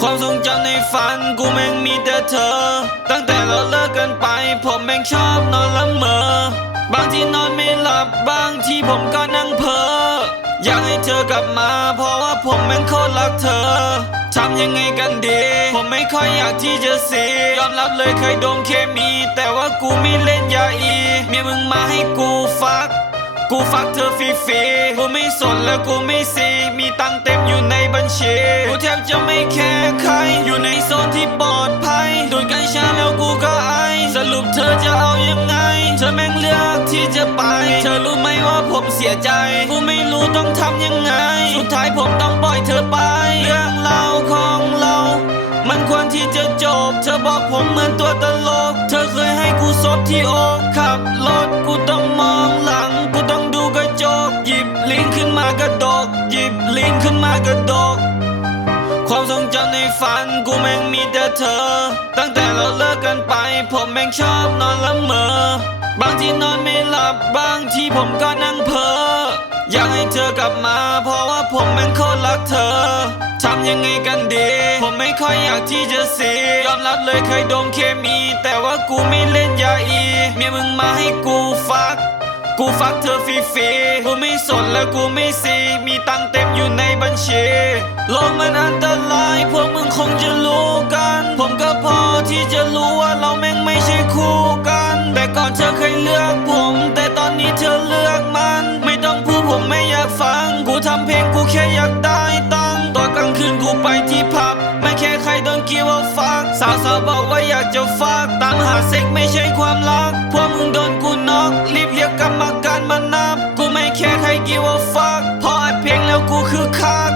ความทรงจำในฝันกูแม่งมีแต่เธอ ตั้งแต่เราเลิกกันไป ผมแม่งชอบนอนละเมอบางทีนอนไม่หลับบางทีผมก็นั่งเพ้ออยากให้เธอกลับมา เพราะว่าผมแม่งโคตรรักเธอทำยังไงกันดี ผมไม่ค่อยอยากที่จะเสียยอมรับเลยเคยโดนเคมี แต่ว่ากูไม่เล่นยาอี เมียมึงมาให้กูฟัก กูฟักเธอฟรีๆกูไม่สนและกูไม่ซีมีตังเต็ม ชีกูแทบจะไม่แคร์ใคร อยู่ในโซนที่ปลอดภัยดูดกัญชาแล้วกูก็ไอ สรุปเธอจะเอายังไง เธอแม่งเลือกที่จะไป เธอรู้ไหมว่าผมเสียใจ กูไม่รู้ต้องทำยังไง สุดท้ายผมต้องปล่อยเธอไป เรื่องราวของเรา มันควรที่จะจบ เธอบอกผมเหมือนตัวตลก เธอเคยให้กูซบที่อกขับรถกูต้อง มากระดก ความทรงจำในฝันกูแม่งมีแต่เธอ ตั้งแต่เราเลิกกันไป ผมแม่งชอบนอนละเมอบางทีนอนไม่หลับบางทีผมก็นั่งเพ้ออยากให้เธอกลับมาเพราะว่าผมแม่งโคตรรักเธอทำยังไงกันดี ผมไม่ค่อยอยากที่จะเสียยอมรับเลยเคยโดนเคมี แต่ว่ากูไม่เล่นยาอี เมียมึงมาให้กูฟัก กูฟักเธอฟรีๆกูไม่สนและกูไม่ซีมีตังเต็มอยู่ใน ลงมันอันตราย พวกมึงคงจะรู้กัน ผมก็พอที่จะรู้ว่าเราแม่งไม่ใช่คู่กัน แต่ก่อนเธอเคยเลือกผม แต่ตอนนี้เธอเลือกมัน ไม่ต้องพูดผมไม่อยากฟัง กูทำเพลงกูแค่อยากได้ตังตอนกลางคืนกูไปที่ผับ ไม่แค่ใครต้องกี่ว่าฟักสาวสาวบอกว่าอยากจะฟักตามหาเซ็กไม่ใช่ความรัก พวกมึงโดนกูน็อกรีบเรียกกรรมการมานับ กูไม่แค่ใครกี่ว่าฟักพออัดเพลงแล้วกูคือคัก